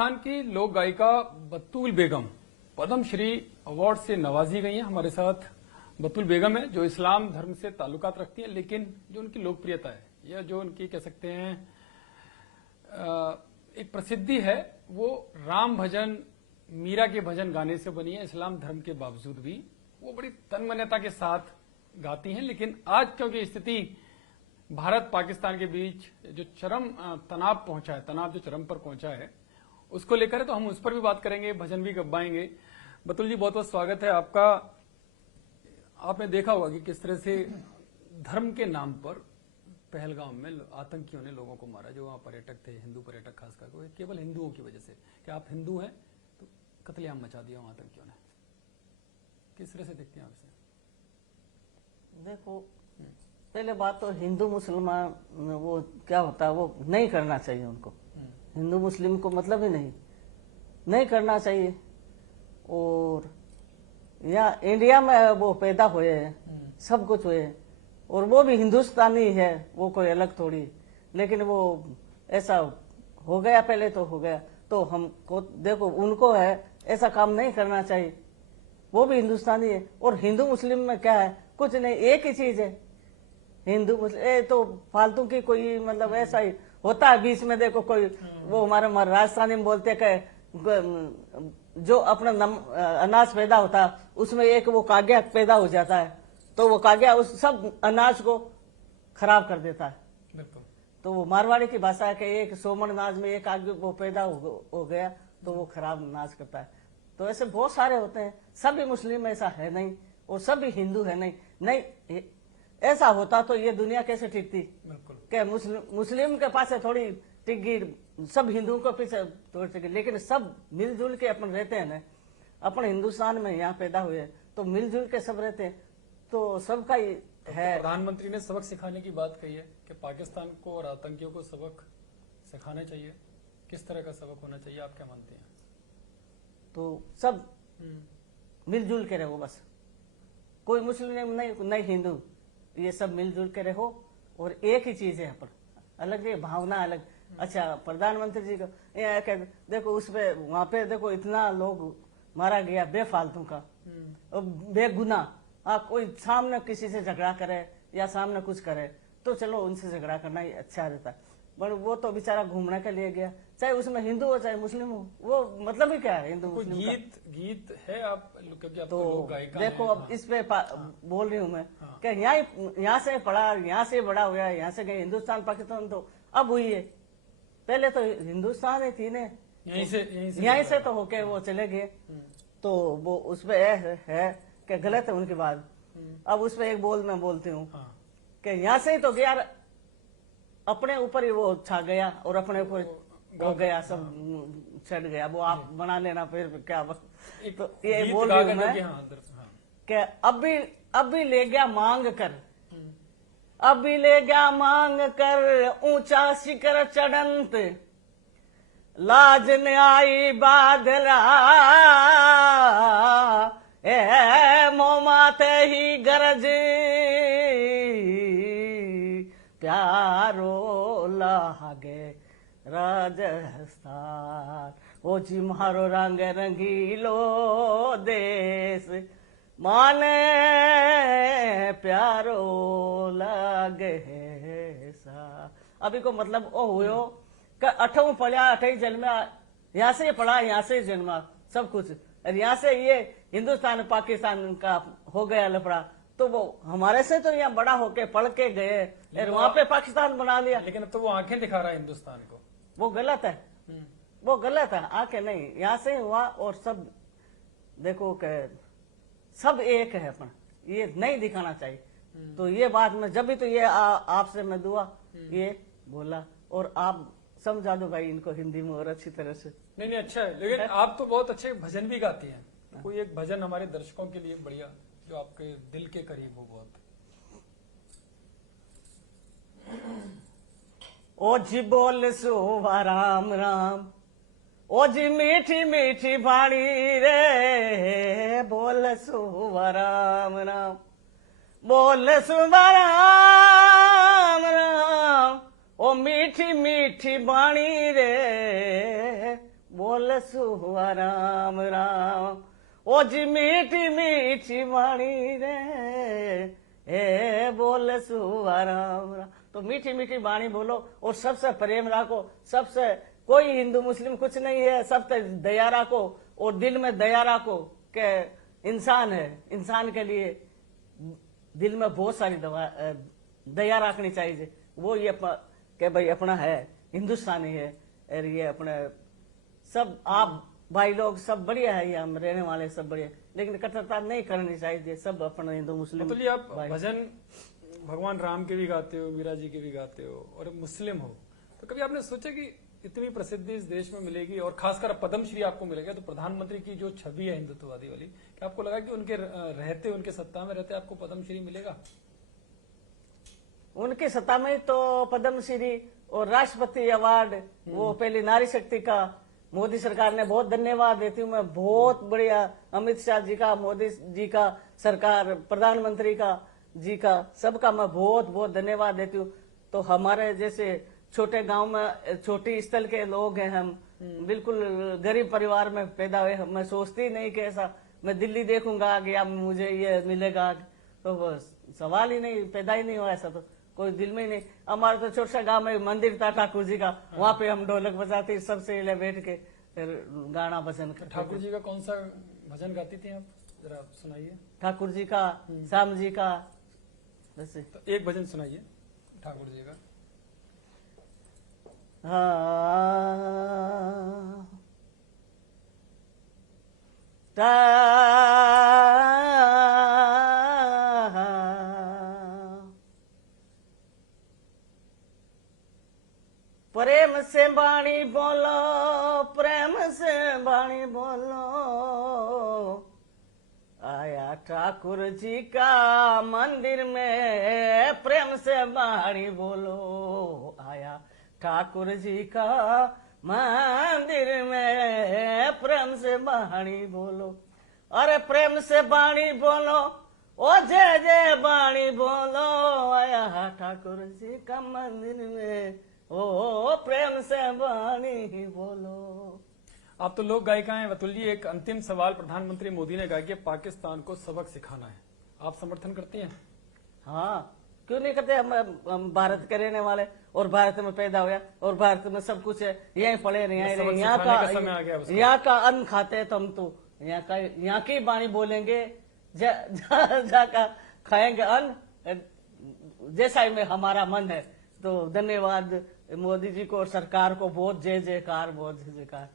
पाकिस्तान की लोक गायिका बतूल बेगम पद्मश्री अवार्ड से नवाजी गई हैं। हमारे साथ बतूल बेगम है जो इस्लाम धर्म से ताल्लुकात रखती हैं, लेकिन जो उनकी लोकप्रियता है या जो उनकी कह सकते हैं एक प्रसिद्धि है वो राम भजन मीरा के भजन गाने से बनी है। इस्लाम धर्म के बावजूद भी वो बड़ी तन्मयता के साथ गाती हैं। लेकिन आज क्योंकि स्थिति भारत पाकिस्तान के बीच जो चरम तनाव पहुंचा है, तनाव जो चरम पर पहुंचा है उसको लेकर है, तो हम उस पर भी बात करेंगे, भजन भी गब्बाएंगे। बतूल जी बहुत बहुत स्वागत है आपका। आपने देखा होगा कि किस तरह से धर्म के नाम पर पहलगाम में आतंकियों ने लोगों को मारा, जो वहां पर्यटक थे, हिंदू पर्यटक खासकर, केवल हिंदुओं की वजह से कि आप हिंदू हैं तो कत्लेआम मचा दिया वहां आतंकियों ने। किस तरह से देखते हैं आप इसे? देखो, पहले बात तो हिंदू मुसलमान वो क्या होता है वो नहीं करना चाहिए उनको। हिंदू मुस्लिम को मतलब ही नहीं करना चाहिए। और यहाँ इंडिया में वो पैदा हुए हैं, सब कुछ हुए हैं, और वो भी हिंदुस्तानी है, वो कोई अलग थोड़ी। लेकिन वो ऐसा हो गया, पहले तो हो गया, तो हमको देखो उनको है ऐसा काम नहीं करना चाहिए। वो भी हिंदुस्तानी है। और हिंदू मुस्लिम में क्या है, कुछ नहीं, एक ही चीज है हिंदू मुस्लिम। तो फालतू की कोई मतलब ऐसा ही होता है बीच में। देखो कोई वो हमारे राजस्थानी में बोलते हैं जो अपना अनाज पैदा होता है उसमें एक वो काग्या पैदा हो जाता है, तो वो काग्या उस सब अनाज को खराब कर देता है। बिल्कुल। तो वो मारवाड़ी की भाषा है कि एक सोमन अनाज में एक आग वो पैदा हो गया तो वो खराब अनाज करता है। तो ऐसे बहुत सारे होते हैं। सभी मुस्लिम ऐसा है नहीं और सभी हिंदू है नहीं। ऐसा होता तो ये दुनिया कैसे टिकती? क्या मुस्लिम के पास थोड़ी टिकी, सब हिंदुओं को पीछे थोड़ी टिकी, लेकिन सब मिलजुल के अपन रहते हैं ना। अपन हिंदुस्तान में यहाँ पैदा हुए तो मिलजुल के सब रहते हैं, तो सबका ही है। प्रधानमंत्री ने सबक सिखाने की बात कही है कि पाकिस्तान को और आतंकियों को सबक सिखाना चाहिए। किस तरह का सबक होना चाहिए, आप क्या मानते हैं? तो सब मिलजुल के रहो बस, कोई मुस्लिम नहीं हिंदू, ये सब मिलजुल के रहो। और एक ही चीज है अपन, अलग ये भावना अलग। अच्छा, प्रधानमंत्री जी को देखो उस पे वहां पे देखो इतना लोग मारा गया बेफालतू का, बेगुना। कोई सामने किसी से झगड़ा करे या सामने कुछ करे तो चलो उनसे झगड़ा करना ही अच्छा रहता है, पर वो तो बेचारा घूमने के लिए गया, चाहे उसमें हिंदू हो चाहे मुस्लिम हो, वो मतलब ही क्या है हिंदू मुस्लिम का? गीत है आप क्योंकि आप तो लोग गायिका देखो हैं। अब इस पे बोल रही हूँ मैं कि यहाँ से पढ़ा, यहाँ से बड़ा हुआ, यहाँ से गए हिंदुस्तान पाकिस्तान तो अब हुई है। पहले तो हिंदुस्तान ही थी ने, यहीं से तो होके वो चले गए। तो वो उसपे है कि गलत है उनकी बात। अब उसपे एक बोल मैं बोलती हूँ कि यहाँ से ही तो गया, अपने ऊपर ही वो छा गया और अपने ऊपर हो गया, सब छट गया। वो आप बना लेना फिर क्या। तो ये बोल रही हूँ मैं कि अभी ले गया मांग कर, अभी ले गया मांग कर ऊंचा शिखर चढ़ंत, लाज न आई बादला मोमाते ही गरज प्यारो लागे राजस्थान। ओ जी मारो रंग रंगीलो देश माने प्यारो लागे सा। अभी को मतलब ओ हुयो कि अठों पढ़ा अठई जन्मा, यहाँ से पढ़ा यहाँ से जन्मा सब कुछ, और यहाँ से ये हिंदुस्तान पाकिस्तान का हो गया लफड़ा। तो वो हमारे से तो यहाँ बड़ा होके पढ़ के गए और वहां पे पाकिस्तान बना लिया। लेकिन अब तो वो आंखें दिखा रहा है हिंदुस्तान को, वो गलत है, वो गलत है। आंखें नहीं, यहाँ से हुआ और सब देखो के सब एक है अपन, ये नहीं दिखाना चाहिए। तो ये बात में जब भी तो ये आपसे मैं दुआ ये बोला, और आप समझा दो भाई इनको हिंदी में और अच्छी तरह से। नहीं अच्छा है। लेकिन आप तो बहुत अच्छे भजन भी गाती हैं, कोई एक भजन हमारे दर्शकों के लिए बढ़िया जो आपके दिल के करीब हो बहुत। ओ जी बोल सुबह राम राम, ओ जी मीठी मीठी बाणी रे, बोल सुबह राम राम, बोल सुबह राम राम, ओ मीठी मीठी बाणी रे, बोल सुहा राम राम, ओ जी मीठी मीठी वाणी रे, ए बोल सुहा राम राम। तो मीठी मीठी वाणी बोलो और सबसे प्रेम रखो, सबसे, कोई हिंदू मुस्लिम कुछ नहीं है, सबसे दया रखो और दिल में दया रखो कि इंसान है, इंसान के लिए दिल में बहुत सारी दया रखनी चाहिए। वो ये कि भाई अपना है, हिंदुस्तानी है, और ये अपने सब आप भाई लोग सब बढ़िया है, ये हम रहने वाले सब बढ़िया, लेकिन कट्टरता नहीं करनी चाहिए, सब अपना हिंदू मुस्लिम। तो आप भजन भगवान राम के भी गाते हो, मीरा जी के भी गाते हो और मुस्लिम हो, तो कभी आपने सोचा कि इतनी प्रसिद्धि इस देश में मिलेगी और खासकर पद्मश्री आपको मिलेगा, तो प्रधानमंत्री की जो छवि है हिंदुत्ववादी वाली, क्या आपको लगा कि उनके रहते, उनके सत्ता में रहते आपको पद्मश्री मिलेगा? उनकी सत्ता में तो पद्मश्री और राष्ट्रपति अवार्ड, वो पहली नारी शक्ति का मोदी सरकार ने, बहुत धन्यवाद देती हूँ मैं, बहुत बढ़िया, अमित शाह जी का, मोदी जी का, सरकार, प्रधानमंत्री का जी का, सबका मैं बहुत बहुत धन्यवाद देती हूँ। तो हमारे जैसे छोटे गांव में, छोटी स्थल के लोग हैं हम, बिल्कुल गरीब परिवार में पैदा हुए, मैं सोचती नहीं कि ऐसा मैं दिल्ली देखूंगा कि अब मुझे ये मिलेगा, तो बस सवाल ही नहीं, पैदा ही नहीं हुआ ऐसा, तो कोई दिल में ही नहीं। हमारे तो छोटा सा गांव में मंदिर था ठाकुर जी का, वहां पे हम ढोलक बजाते, सबसे बैठ के फिर गाना भजन करते। ठाकुर जी का कौन सा भजन गाती थी आप, जरा सुनाइए। ठाकुर जी का, श्याम जी का, वैसे तो एक भजन सुनाइए ठाकुर जी का। प्रेम से बाणी बोलो, प्रेम से बाणी बोलो, आया ठाकुर जी का मंदिर में, प्रेम से बाणी बोलो, आया ठाकुर जी का मंदिर में, प्रेम से बाणी बोलो, अरे प्रेम से बाणी बोलो, ओ जय जय बाणी बोलो, आया ठाकुर जी का मंदिर में, ओ प्रेम से बाणी बोलो। आप तो लोक गायिका हैं वतुल जी, एक अंतिम सवाल, प्रधानमंत्री मोदी ने कहा कि पाकिस्तान को सबक सिखाना है, आप समर्थन करती हैं? हाँ, क्यों नहीं करते, हम भारत के रहने वाले और भारत में पैदा हुआ और भारत में सब कुछ है, यहीं पढ़े नहीं आए, यहाँ का अन्न खाते हैं तो हम तो यहाँ की बाणी बोलेंगे, जाकर खाएंगे अन्न, जैसा ही में हमारा मन है। तो धन्यवाद मोदी जी को और सरकार को, बहुत जय जयकार, बहुत जय जयकार।